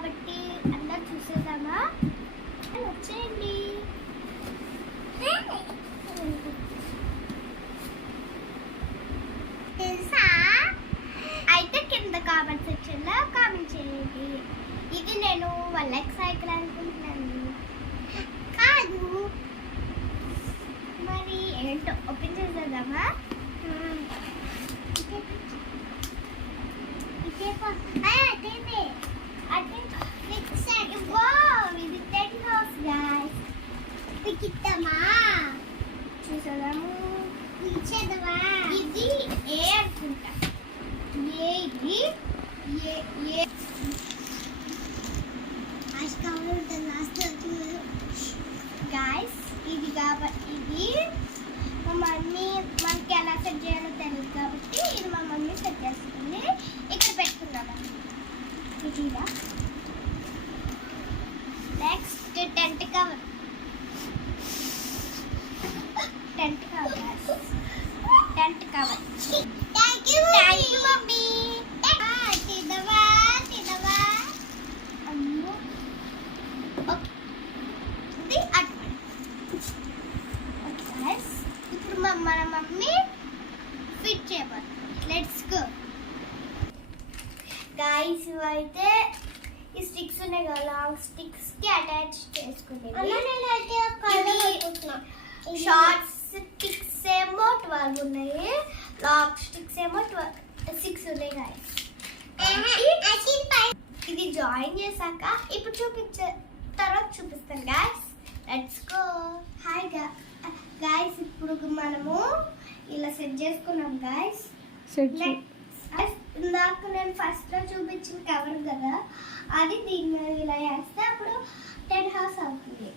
కాబట్టి అందరు చూసేద్దామా? వచ్చేయండి. అయితే కింద కామెంట్ సెక్షన్ లో కామెంట్ చేయండి. ఇది నేను 1 సైకిల్ అనుకుంటున్నాను. కాదు మరి ఏంటో ఓపెన్ చేసేద్దామా? చూసేదాము. ఇది ఏ అనుకుంటా. ఇది గాయస్ ఇది కాబట్టి ఇది మా మమ్మీ మనకి ఎలా సెట్ చేయాలో తెలియదు కాబట్టి ఇది మా మమ్మీ సెట్ చేస్తుంది. ఇక్కడ పెట్టుకున్నాము. ఇదిగా next tent cover. Tent cover thank you mummy. తినవా అమ్మో. ఇది అట్లా. ఇప్పుడు మన మమ్మీ ఫిట్ చేయబోతుంది. Let's go guys. అయితే ఈ స్టిక్స్ ఉన్నాయి కదా, లాంగ్ స్టిక్స్ కి అటాచ్ చేసుకునేవి. షార్ట్ స్టిక్స్ ఏమో 12 ఉన్నాయి, లాంగ్ స్టిక్స్ ఏమో 6 ఉన్నాయి గాయ్స్. ఇది జాయిన్ చేశాక ఇప్పుడు తర్వాత చూపిస్తాను guys. Let's go. Hi guys, ఇప్పుడు మనము ఇలా సెట్ చేసుకున్నాం గాయ్స్. ఇందాక నేను ఫస్ట్ లో చూపించిన కవర్ కదా, అది దీని మీద ఇలా వేస్తే అప్పుడు 10 హౌస్ అవుతుంది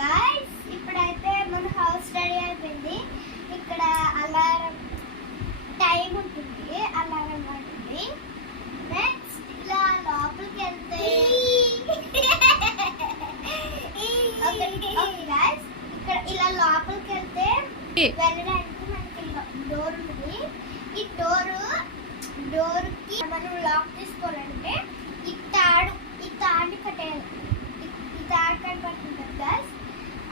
గాయ్స్. ఇప్పుడైతే మన హౌస్ రెడీ అయిపోయింది. ఇక్కడ అలారం టైం ఉంటుంది, అలారం ఉంటుంది. నెక్స్ట్ ఇలా లోపలికి వెళ్తే ఇక్కడ ఇలా లోపలికి వెళ్తే వెళ్ళడానికి మనకి డోర్ ఉంది. ఈ డోర్కి మనం లాక్ తీసుకోవాలంటే ఈ తాడు కట్టేయాలి. ఈ తాడు కనపడుతుంది గాయ్స్,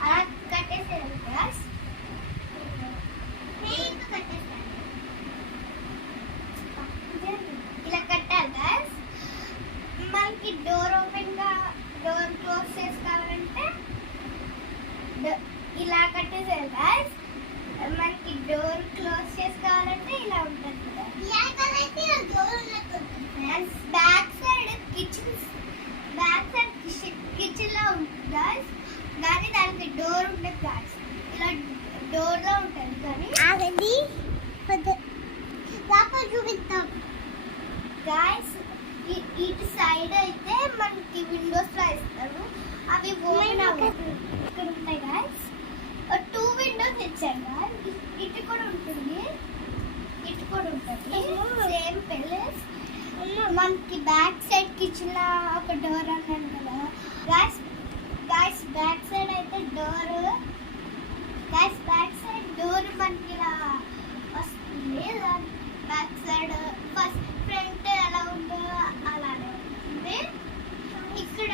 అలా కట్టేసేయాలి గాయ్స్. ఇలా కట్టాలి గాయ్స్. మనకి డోర్ క్లోజ్ చేసుకోవాలంటే ఇలా కట్టేసేయాలి గాయ్స్. మనకి డోర్ క్లోజ్ చేసుకోవాలంటే ఇలా ఉంటుంది కదా. బ్యాక్ సైడ్ కిచెన్ లో ఉంటుంది గాయ్స్, కానీ దానికి డోర్ ఉంటుంది గాయ్స్. ఇలా డోర్ లో ఉంటుంది కానీ చూపిస్తాం గాయ్స్. ఇటు సైడ్ అయితే మనకి విండోస్ లో ఇస్తారు, అవి ఓపెన్ అవ్వదు. ఇక్కడ ఉంటాయి గాయ్స్, 2 విండోస్ ఇచ్చారు గాయ్స్. ఇటు కూడా ఉంటుంది, ఇటు కూడా ఉంటుంది, సేమ్ ప్లేస్. మనకి బ్యాక్ సైడ్ కిచెన్ లో ఒక డోర్ అన్నాను కదా గాయ్స్. బ్యాక్ సైడ్ అయితే డోర్ మనకి ఇలా వస్తుంది. బ్యాక్ సైడ్ ఫస్ట్ ఫ్రంట్ ఎలా ఉందో అలానే ఉంటుంది. ఇక్కడ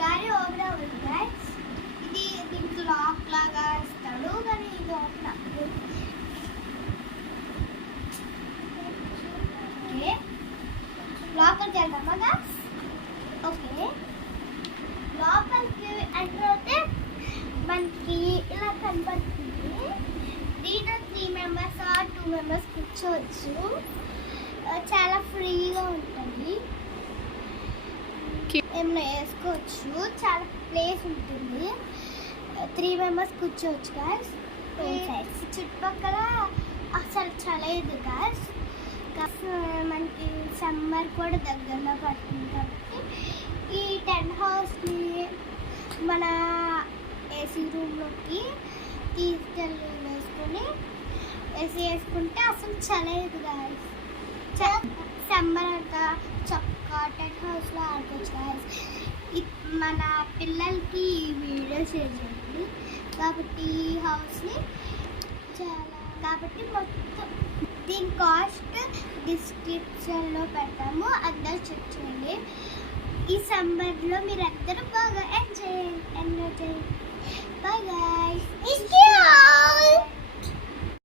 గాలి ఓపెన్ అవ్వదు గాయ్స్. ఇది దీనికి లాక్ లాగా ఇస్తాడు, కానీ ఇది ఓపెన్ అవ్వదు. ఓకే, లోపలికి వెళ్దామా గాయ్స్? ఓకే, లోపలికి ఎంటర్ అవుతే మనకి ఇలా కనపడుతుంది. దీంట్లో 3 మెంబర్స్ 2 మెంబర్స్ కూర్చోవచ్చు. చాలా ఫ్రీగా ఉంటుంది, ఏమైనా వేసుకోవచ్చు. చాలా ప్లేస్ ఉంటుంది. 3 మెంబర్స్ కూర్చోవచ్చు గాయ్స్. చుట్టుపక్కల అసలు చలేదు గాయ్స్. మనకి సమ్మర్ కూడా దగ్గరలో పడుతుంది కాబట్టి ఈ 10 హౌస్ని మన ఏసీ రూమ్లోకి తీసుకెళ్ళి ఏసీ వేసుకుంటే అసలు చలేదు గాయ్స్. సమ్మర్ అంతా చక్కగా 10 హౌస్లో ఆడుకోవచ్చు గాయ్స్. మన పిల్లలకి ఈ వీడియో షేర్ చేయండి కాబట్టి ఈ హౌస్ని చాలా కాబట్టి మొత్తం దీని కాస్ట్ డిస్క్రిప్షన్లో పెడతాము, అందరూ చెక్ చేయండి. ఈ సమ్మర్లో మీరు అందరూ బాగా